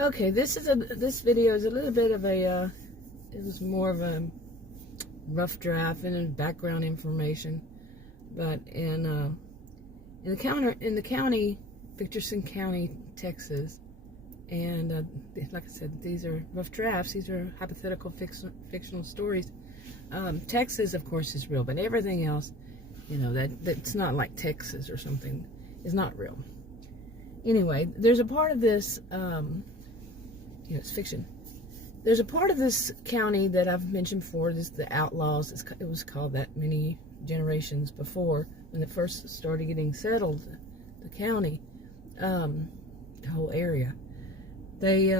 Okay, this video is a little bit of a it was more of a rough draft and background information, but in the county, Victorson County, Texas, and like I said, these are rough drafts. These are hypothetical fictional stories. Texas, of course, is real, but everything else, that's not like Texas or something, is not real. Anyway, there's a part of this, it's fiction. There's a part of this county that I've mentioned before. This is the Outlaws. It was called that many generations before, when it first started getting settled, the county, the whole area. They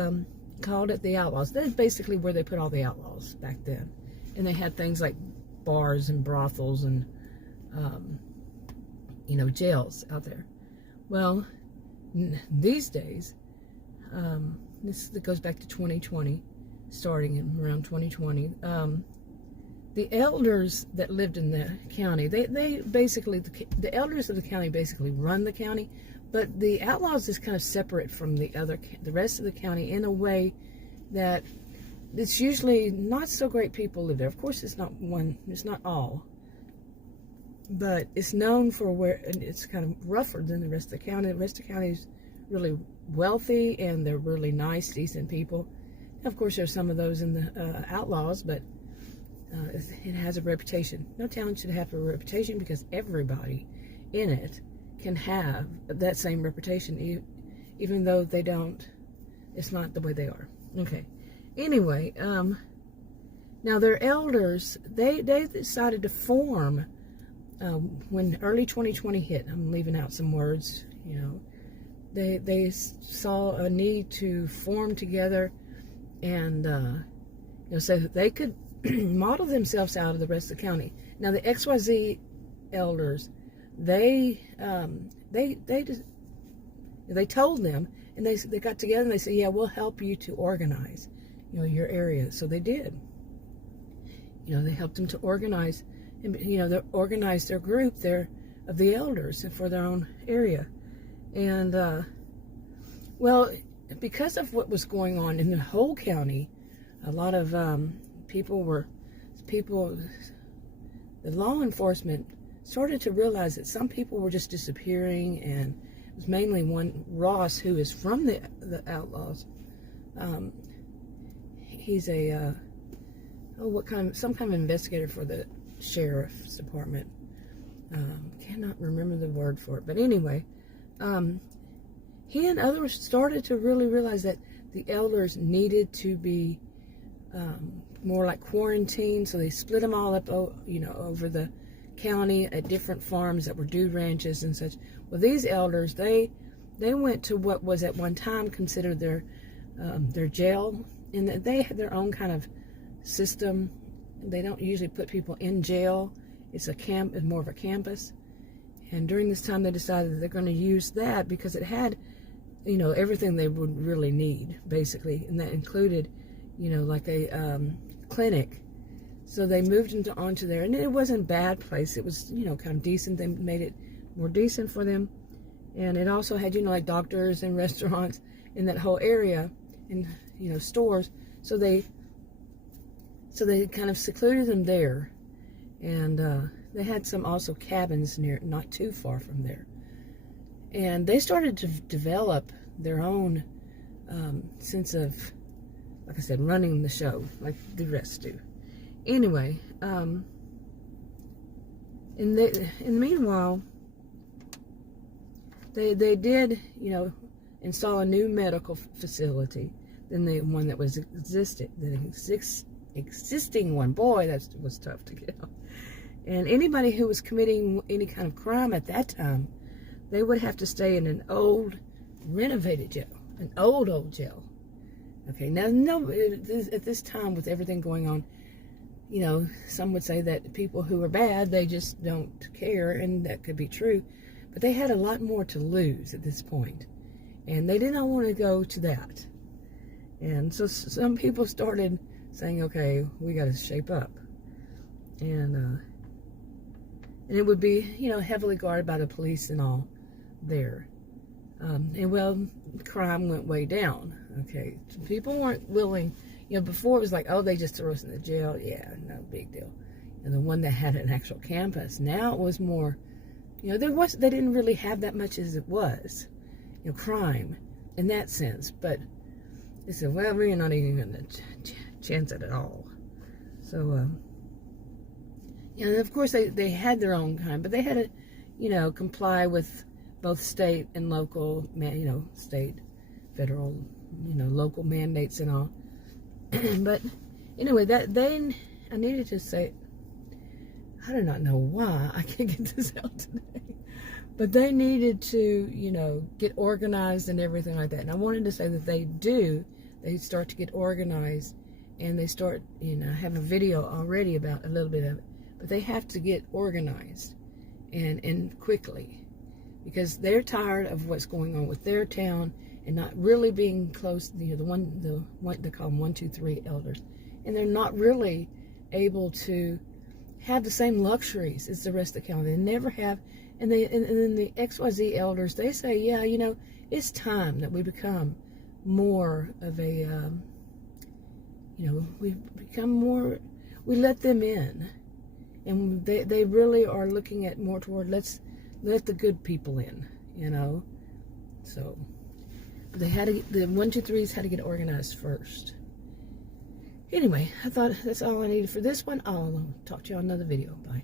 called it the Outlaws. That's basically where they put all the outlaws back then. And they had things like bars and brothels and, jails out there. Well, these days, this goes back to 2020, starting in around 2020. The elders that lived in the county, they basically, the elders of the county basically run the county, but the Outlaws is kind of separate from the rest of the county in a way that it's usually not so great people live there. Of course, it's not all, but it's known for where it's kind of rougher than the rest of the county. The rest of the county is really wealthy, and they're really nice, decent people. Of course, there's some of those in the Outlaws, but it has a reputation. No town should have a reputation, because everybody in it can have that same reputation, even though they don't. It's not the way they are. Okay. Anyway, now their elders, they decided to form when early 2020 hit. I'm leaving out some words. They saw a need to form together, and so that they could model themselves out of the rest of the county. Now the XYZ elders, they told them, and they got together and they said, yeah, we'll help you to organize, your area. So they did. They helped them to organize, and they organized their group there of the elders for their own area. And well, because of what was going on in the whole county, a lot of the law enforcement started to realize that some people were just disappearing, and it was mainly one Ross, who is from the Outlaws. He's some kind of investigator for the sheriff's department. Cannot remember the word for it, but anyway, he and others started to really realize that the elders needed to be more like quarantined, so they split them all up, over the county at different farms that were dude ranches and such. Well, these elders, they went to what was at one time considered their jail, and they had their own kind of system. They don't usually put people in jail. It's more of a campus. And during this time, they decided that they're going to use that because it had, everything they would really need, basically. And that included, like a clinic. So they moved onto there. And it wasn't a bad place. It was, kind of decent. They made it more decent for them. And it also had, like doctors and restaurants in that whole area, and, stores. So they kind of secluded them there. And they had some also cabins not too far from there. And they started to develop their own sense of, like I said, running the show, like the rest do. Anyway, in the meanwhile, they did, install a new medical facility than the one that was existing one. Boy, that was tough to get on. And anybody who was committing any kind of crime at that time, they would have to stay in an old, renovated jail, an old jail. Okay, now at this time, with everything going on, some would say that people who are bad, they just don't care, and that could be true. But they had a lot more to lose at this point, and they did not want to go to that. And so some people started saying, okay, we got to shape up. And it would be, heavily guarded by the police and all there. And well, crime went way down. Okay, so people weren't willing. Before it was like, oh, they just threw us in the jail. Yeah, no big deal. And the one that had an actual campus. Now it was more, they didn't really have that much as it was, crime in that sense. But they said, well, we're not even going to chance it at all. So, and of course they had their own kind, but they had to, comply with both state and local, state, federal, local mandates and all. But anyway, I needed to say, I do not know why I can't get this out today, but they needed to, get organized and everything like that. And I wanted to say that they start to get organized, and they start, I have a video already about a little bit of it, but they have to get organized and quickly, because they're tired of what's going on with their town and not really being close. The one they call them 1, 2, 3 elders, and they're not really able to have the same luxuries as the rest of the county. They never have, and then the XYZ elders, they say, yeah, it's time that we become more of a, we become more, we let them in, and they really are looking at more toward, let's let the good people in, so they had to, the 1, 2, 3s had to get organized first. Anyway, I thought that's all I needed for this one. I'll talk to you on another video. Bye.